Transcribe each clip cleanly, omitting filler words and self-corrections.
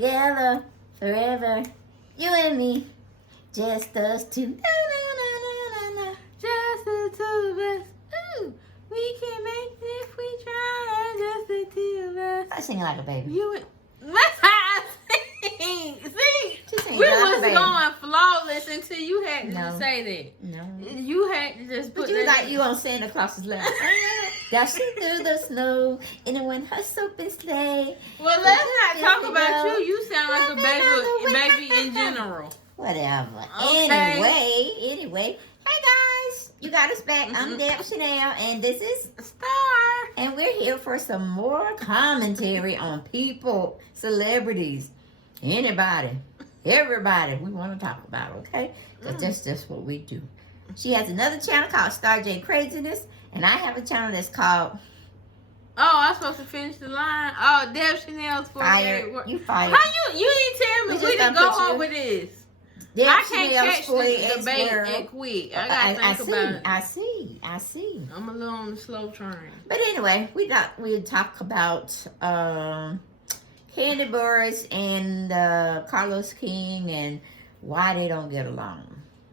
together forever. You and me, just us two. Na, na, na, na, na, na. Just the two of us. Ooh, we can make it if we try. Just the two of us. I sing like a baby. You and that's how I sing. See, She sing we like a was baby. going flawless until you had to No. say that. No. You had to just put But you was that. like you on Santa Claus's lap. Dashing through the snow in a one-horse open sleigh. Well, let's not talk Yes, about we go. you. You sound like a baby in general. Whatever. Okay. Anyway. Hey guys, you got us back. I'm Deb Chanel, and this is Star. and we're here for some more commentary on people, celebrities, anybody, everybody we want to talk about, okay? Because that's just what we do. She has another channel called Star J Craziness, and I have a channel that's called Oh, I'm supposed to finish the line. Oh, Deb Chanel's for Fire. You fired. How you didn't tell me We we just didn't gonna go put you- on with this. Deb I can't Chanel's catch fully the debate ex-girl. that quick. I gotta think about it. I see. I'm a little on the slow train. But anyway, we talk about Kandi Burruss and Carlos King and why they don't get along.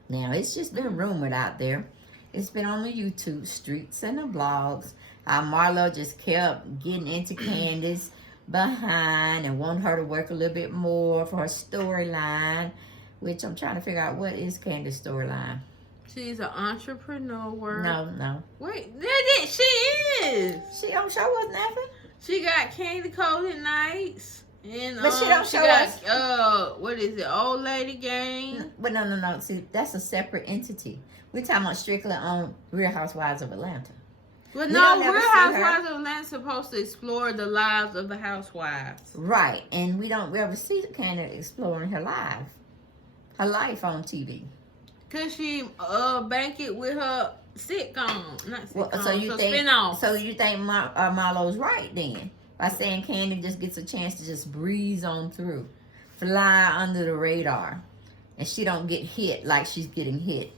Now it's just been rumored out there. It's been on the YouTube streets and the blogs. Marlo just kept getting into Candi's behind and wanted her to work a little bit more for her storyline, which I'm trying to figure out what is Candi's storyline. She's an entrepreneur. No. Wait, she is. She don't show us nothing. She got candy coated nights. And But she don't show got, us. What is it? Old lady gang. But no. See, that's a separate entity. We're talking about strictly on Real Housewives of Atlanta. But We no, don't Real never see her. Housewives of Atlanta supposed to explore the lives of the housewives. Right, and we don't ever see Kandi exploring her life on TV. Cause she bank it with her sitcom, not sitcom, Well, so you think spin-off. Marlo's right then by saying Kandi just gets a chance to just breeze on through, fly under the radar, and she don't get hit like she's getting hit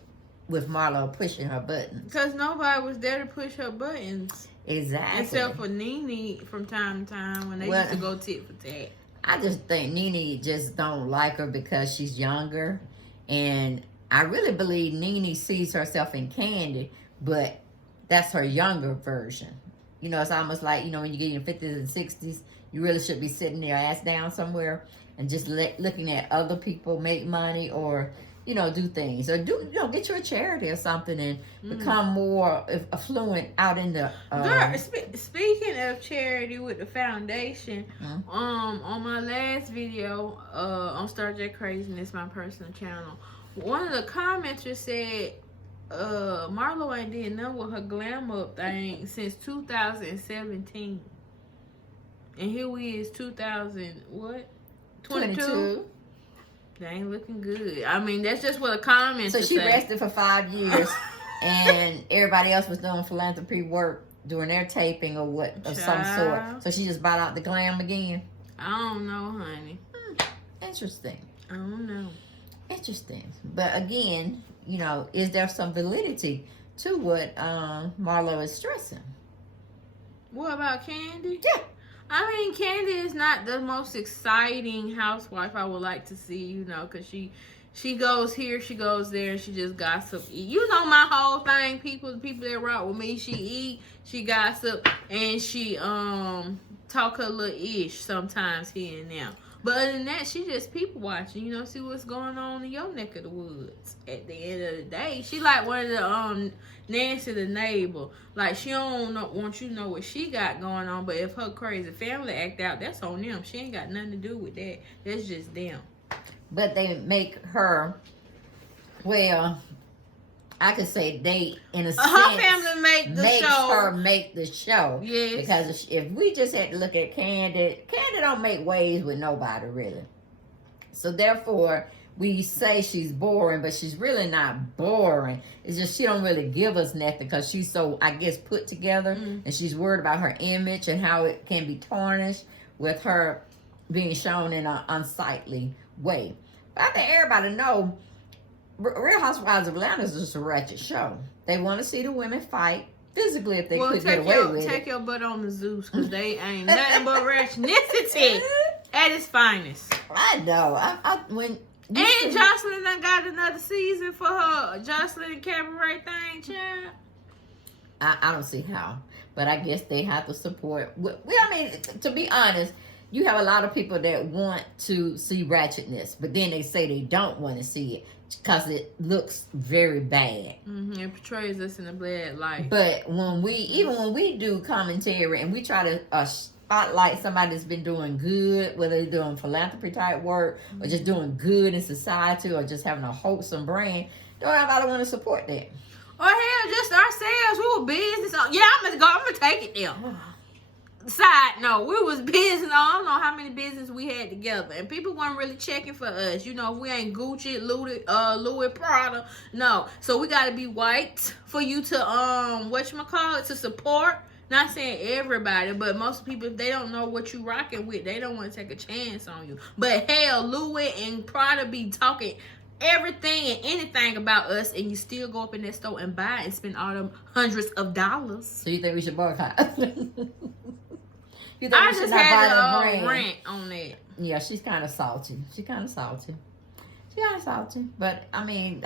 with Marlo pushing her buttons. Cause nobody was there to push her buttons. Exactly. Except for Nene from time to time when they used to go tit for tat. I just think Nene just don't like her because she's younger, and I really believe Nene sees herself in Kandi, but that's her younger version. You know, it's almost like, you know, when you get in your 50s and 60s, you really should be sitting there ass down somewhere and just looking at other people make money or, you know, do things. Or get you a charity or something and become more affluent out in the... Girl, speaking of charity with the foundation, on my last video on Star J Craziness, my personal channel, one of the commenters said Marlo ain't did nothing with her glam up thing since 2017. And here we is 22? They ain't looking good. I mean, that's just what a commenter So she say. rested for 5 years and everybody else was doing philanthropy work during their taping or some sort. So she just bought out the glam again. I don't know, honey. Interesting. I don't know. Interesting. But again, you know, is there some validity to what Marlo is stressing? What about Kandi? Yeah. I mean, Kandi is not the most exciting housewife I would like to see, you know, because she goes here, she goes there, and she just gossip. You know my whole thing, people that rock with me, she eat, she gossip, and she talk her little ish sometimes here and there. But other than that, she just people watching, you know, see what's going on in your neck of the woods. At the end of the day, she like one of the Nancy the neighbor. Like, she don't want you to know what she got going on, but if her crazy family act out, that's on them. She ain't got nothing to do with that. That's just them. But they make her, well, I could say they, in a sense, Her family make the show. her make the show. Yes. Because if we just had to look at Kandi don't make waves with nobody, really. So therefore, we say she's boring, but she's really not boring. It's just she don't really give us nothing because she's so, I guess, put together. And she's worried about her image and how it can be tarnished with her being shown in an unsightly way. But I think everybody know Real Housewives of Atlanta is just a ratchet show. They want to see the women fight physically if they could get away with it. Take your butt on the Zeus because they ain't nothing but ratchetnicity at its finest. I know. When And Jocelyn done got another season for her Jocelyn and Cabaret thing, child. I don't see how, but I guess they have to support. Well, I mean, to be honest, you have a lot of people that want to see ratchetness, but then they say they don't want to see it because it looks very bad. Mm-hmm. It portrays us in a bad light. But when we do commentary and we try to spotlight somebody that's been doing good, whether they're doing philanthropy type work or just doing good in society or just having a wholesome brand, don't nobody want to support that. Or hell, just ourselves. We were business. Yeah, I'm gonna take it there. Side note, we was business. I don't know how many business we had together, and people weren't really checking for us. You know, we ain't Gucci, Louis Prada. No, so we gotta be white for you to whatchamacallit, to support. Not saying everybody, but most people, if they don't know what you rocking with, they don't want to take a chance on you. But hell, Louis and Prada be talking everything and anything about us, and you still go up in that store and buy and spend all them hundreds of dollars. So you think we should boycott? You think I we should just not had buy to the brand? rant on that. Yeah, she's kind of salty. But I mean,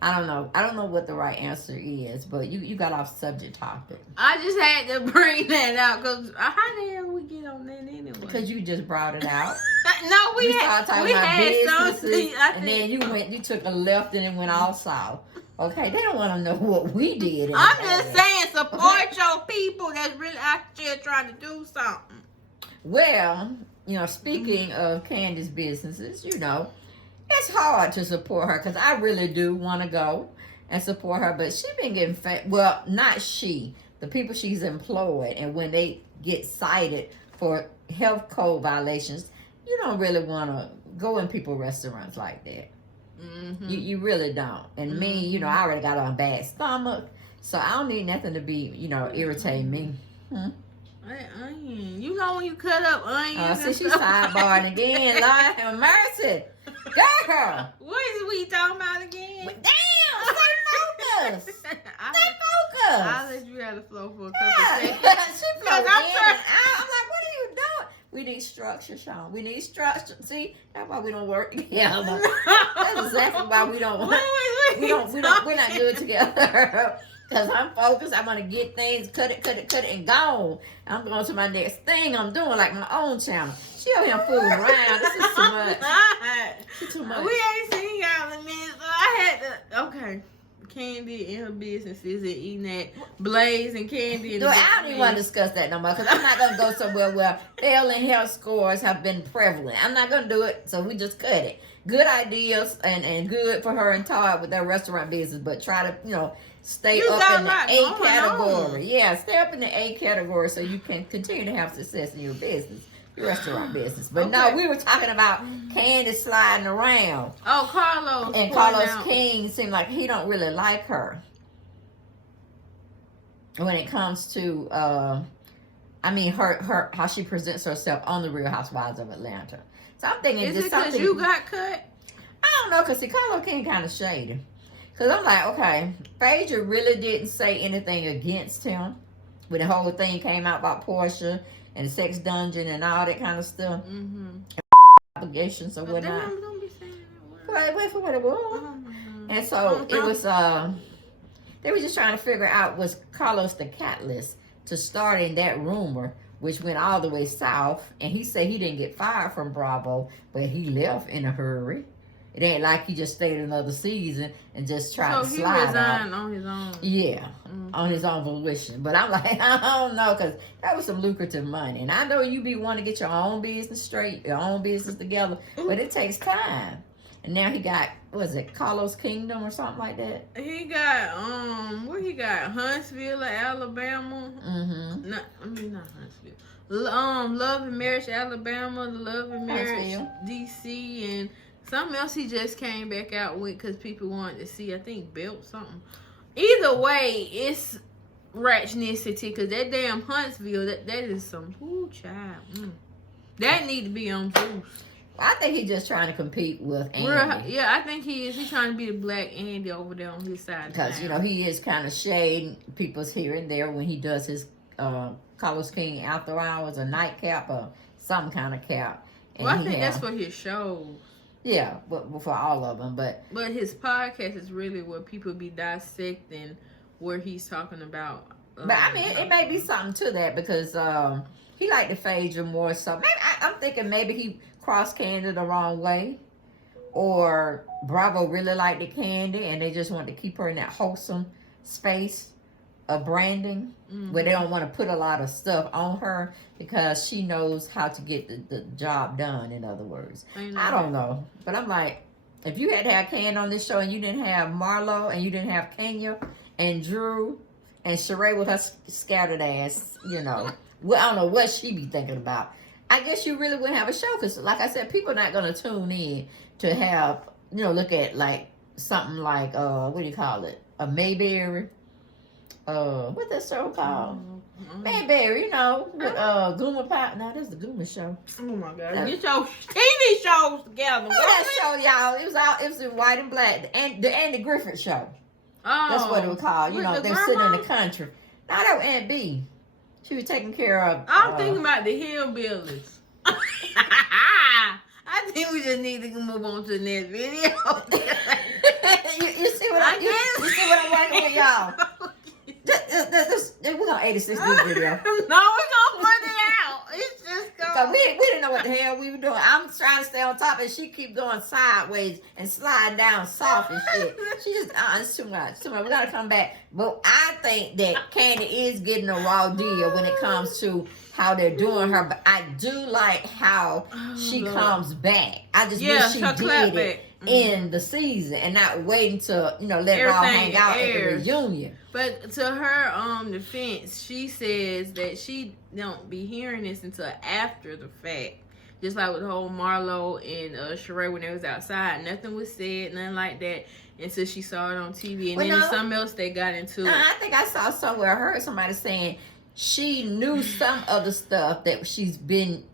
I don't know. I don't know what the right answer is, but you got off subject topic. I just had to bring that out because how the hell we get on that anyway? Because you just brought it out. No, we started talking about had businesses, something. and then you took a left and it went all south. Okay, they don't want to know what we did. I'm just saying, support your people that's really out here trying to do something. Well, speaking of Kandi's businesses, it's hard to support her because I really do want to go and support her, but she been getting well, not she, the people she's employed, and when they get cited for health code violations, you don't really want to go in people's restaurants like that. Mm-hmm. You really don't. And me, I already got on a bad stomach, so I don't need nothing to be, irritate me. Hey, onion. You know when you cut up onions. See, she's sidebarring again. Lord have mercy. Girl. What is we talking about again? Damn, stay focused. Stay focused. I'll let you have the flow for a couple seconds. She flows in and out. I'm like, what are you doing? We need structure, Sean. We need structure. See, that's why we don't work together. That's exactly why we don't work. We're not good together. Because I'm focused. I'm going to get things, cut it, and gone. I'm going to my next thing I'm doing, like my own channel. She over here fooling around. This is too much. She's too much. We ain't seen y'all in a minute, so I had to, okay. Kandi and her businesses and eating that Blaze and Kandi. And I don't even want to discuss that no more because I'm not going to go somewhere where failing health scores have been prevalent. I'm not going to do it, so we just cut it. Good ideas and good for her and Todd with their restaurant business, but try to, stay up in the A category. Yeah, stay up in the A category so you can continue to have success in your business, your restaurant business. But no, we were talking about Kandi sliding around. Oh, Carlos. And Carlos King seemed like he don't really like her when it comes to, her how she presents herself on the Real Housewives of Atlanta. So I'm thinking, is it because you got cut? I don't know, because Carlos King kind of shady. Because I'm like, okay, Phaedra really didn't say anything against him when the whole thing came out about Portia and the sex dungeon and all that kind of stuff. Mm-hmm. Obligations or whatnot. Don't be saying that word. Wait for what it was. And so it was, they were just trying to figure out, was Carlos the catalyst to starting that rumor, which went all the way south. And he said he didn't get fired from Bravo, but he left in a hurry. It ain't like he just stayed another season and just tried to slide out. So he resigned on his own. Yeah, on his own volition. But I'm like, I don't know, because that was some lucrative money. And I know you be wanting to get your own business straight, your own business together, but it takes time. And now he got, what is it, Carlos Kingdom or something like that? He got, what he got? Huntsville, Alabama. Mm-hmm. Not Huntsville. Love and Marriage, Alabama. Love and Marriage, DC, and something else he just came back out with because people wanted to see, I think, Belt something. Either way, it's ratchnicity because that damn Huntsville, that is some, ooh, child. That need to be on Boost. I think he's just trying to compete with Andy. Yeah, I think he is. He's trying to be the black Andy over there on his side. Because, he is kind of shading people's here and there when he does his Carlos King after hours or nightcap or some kind of cap. And Well, I think that's for his shows. Yeah, but for all of them. But his podcast is really where people be dissecting where he's talking about. But I mean, it may be something to that because he liked to Phaedra more. So maybe I'm thinking maybe he crossed Kandi the wrong way, or Bravo really liked the Kandi and they just wanted to keep her in that wholesome space of branding where they don't want to put a lot of stuff on her because she knows how to get the job done. In other words, I don't know, but I'm like, if you had to have Kandi on this show and you didn't have Marlo and you didn't have Kenya and Drew and Sheree with her scattered ass, you know, well, I don't know what she be thinking about. I guess you really wouldn't have a show because, like I said, people are not going to tune in to have, you know, look at like something like, what do you call it? A Mayberry. What's that show called? Mayberry, you know, with Gooma Pop. Now, this is the Gooma show. Oh my God. Get your TV shows together. What that show, y'all? It was in white and black. The Andy Griffith show. Oh. That's what it was called. You know, they were sitting in the country. No, that was Aunt B. She was taking care of. I'm thinking about the Hillbillies. I think we just need to move on to the next video. you see what you see what I'm working with, y'all? We're gonna 86 this video. No, we're gonna put it out. It's just going. We didn't know what the hell we were doing. I'm trying to stay on top, and she keep going sideways and sliding down soft and shit. She just it's too much. Too much. We gotta come back. But I think that Kandi is getting a raw deal when it comes to how they're doing her. But I do like how she comes back. I just wish she did it in the season and not waiting to, you know, let it all hang out at the reunion. But to her defense, she says that she don't be hearing this until after the fact. Just like with the whole Marlo and Sheree when they was outside, nothing was said, nothing like that until she saw it on TV. And then there's something else they got into. I think I saw somewhere, I heard somebody saying she knew some of the stuff that she's been,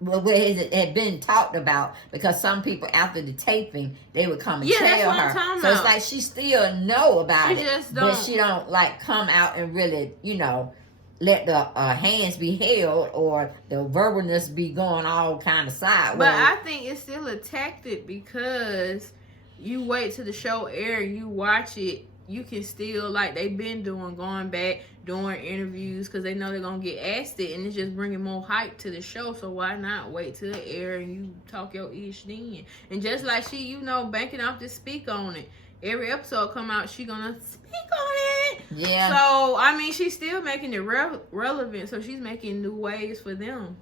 where it had been talked about, because some people after the taping they would come and tell her. So it's like she still know about it, but she don't like come out and really, you know, let the hands be held or the verbalness be going all kind of sideways. But I think it's still a tactic because you wait till the show air, you watch it, you can still, like they've been doing, going back, doing interviews because they know they're going to get asked it, and it's just bringing more hype to the show. So why not wait till the air and you talk your ish then? And just like she, you know, banking off to speak on it. Every episode come out, she going to speak on it. Yeah. So, I mean, she's still making it relevant. So she's making new ways for them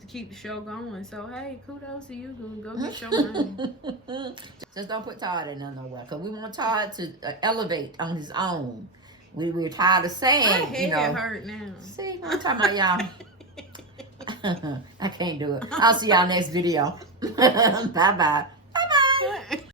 to keep the show going. So, hey, kudos to you. Go get your money. Just don't put Todd in there nowhere, because we want Todd to elevate on his own. We're tired of saying, my head you know. hurt now. See, I'm talking about y'all. I can't do it. I'll see y'all next video. Bye-bye. Bye-bye.